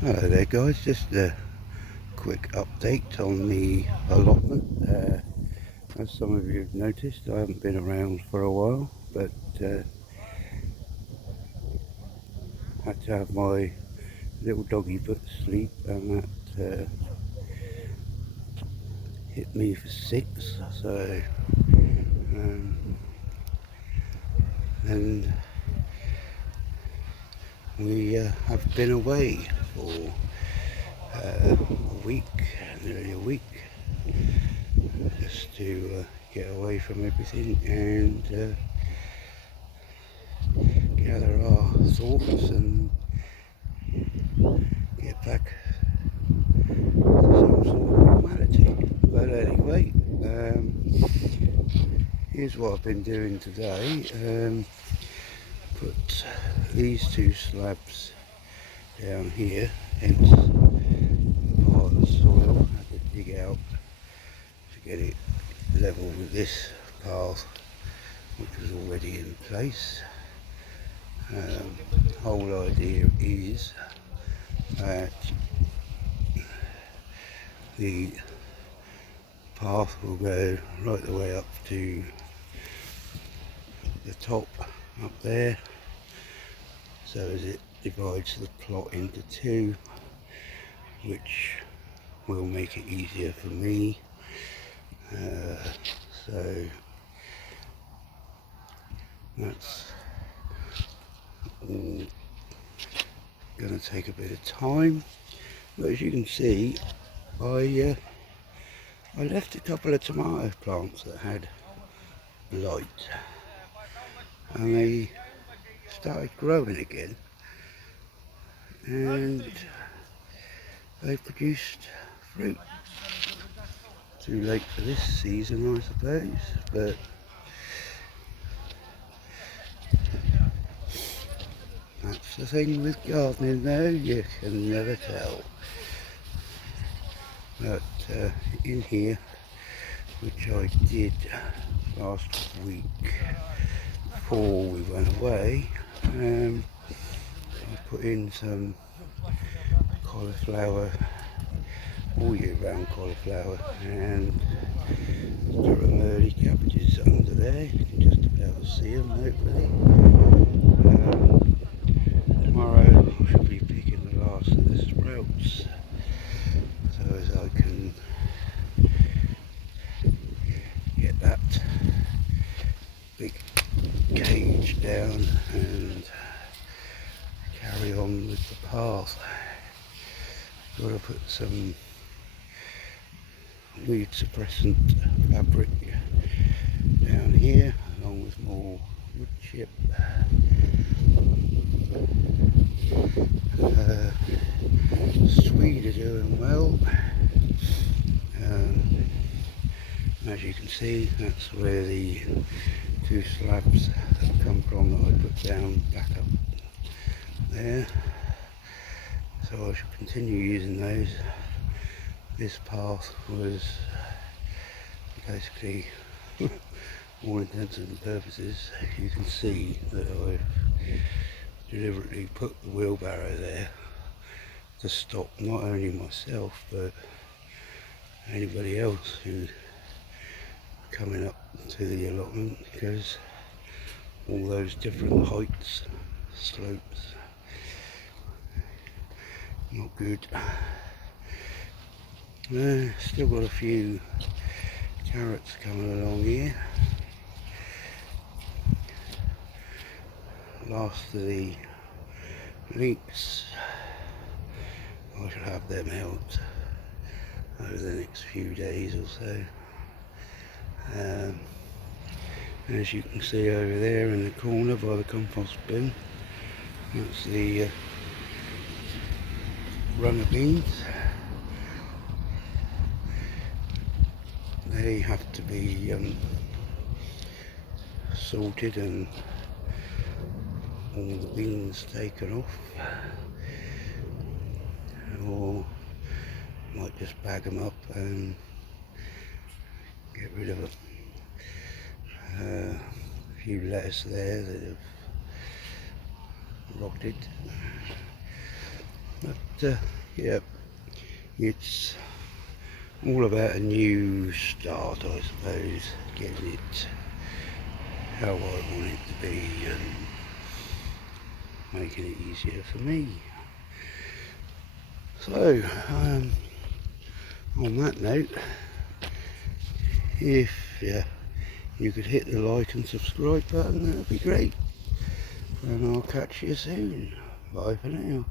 Hello there guys, just a quick update on the allotment. As some of you have noticed, I haven't been around for a while, but had to have my little doggy put to sleep, and that hit me for 6. So and we have been away for a week, nearly a week, just to get away from everything and gather our thoughts and get back to some sort of normality. But anyway, here's what I've been doing today. Put these 2 slabs down here, hence the part of the soil I had to dig out to get it level with this path, which was already in place. The whole idea is that the path will go right the way up to the top up there, so as it divides the plot into 2, which will make it easier for me. So that's all going to take a bit of time, but as you can see, I left a couple of tomato plants that had blight, and they started growing again, and they produced fruit. Too late for this season, I suppose, but that's the thing with gardening though, you can never tell. But in here, which I did last week before we went away, I put in some cauliflower, all year round cauliflower, and some early cabbages under there. You can just about see them hopefully. Tomorrow I shall be picking the last of the sprouts, so as I can get that big cage down and carry on with the path. Got to put some weed suppressant fabric down here, along with more wood chip. Swede are doing well. As you can see, that's where the 2 slabs have come from that I put down back up there. So I shall continue using those. This path was basically, all intents and purposes, you can see that I've deliberately put the wheelbarrow there to stop not only myself but anybody else who's coming up to the allotment, because all those different heights, slopes, not good. Still got a few carrots coming along here. Last of the leeks, I shall have them out over the next few days or so. As you can see over there in the corner by the compost bin, that's the runner beans. They have to be sorted and all the beans taken off, or might just bag them up and get rid of them. A few lettuce there that have rotted. But yeah, it's all about a new start, I suppose, getting it how I want it to be and making it easier for me. So, on that note, if you could hit the like and subscribe button, that would be great. And I'll catch you soon. Bye for now.